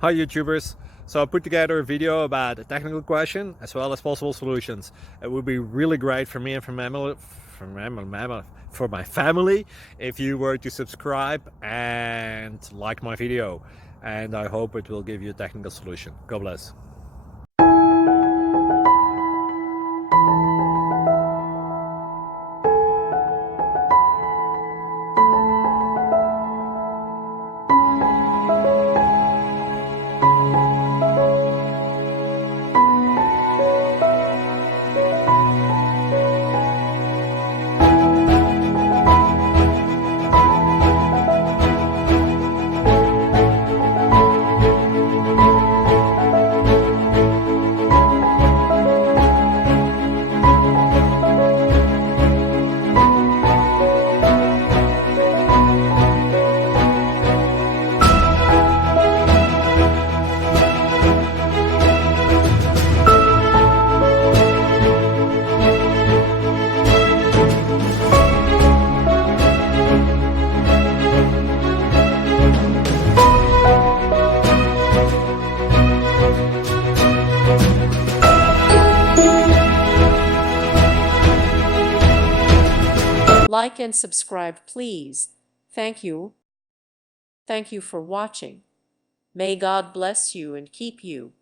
Hi YouTubers! So I put together a video about a technical question as well as possible solutions. It would be really great for me and for my family if you were to subscribe and like my video, and I hope it will give you a technical solution. God bless. Like and subscribe, please. Thank you. Thank you for watching. May God bless you and keep you.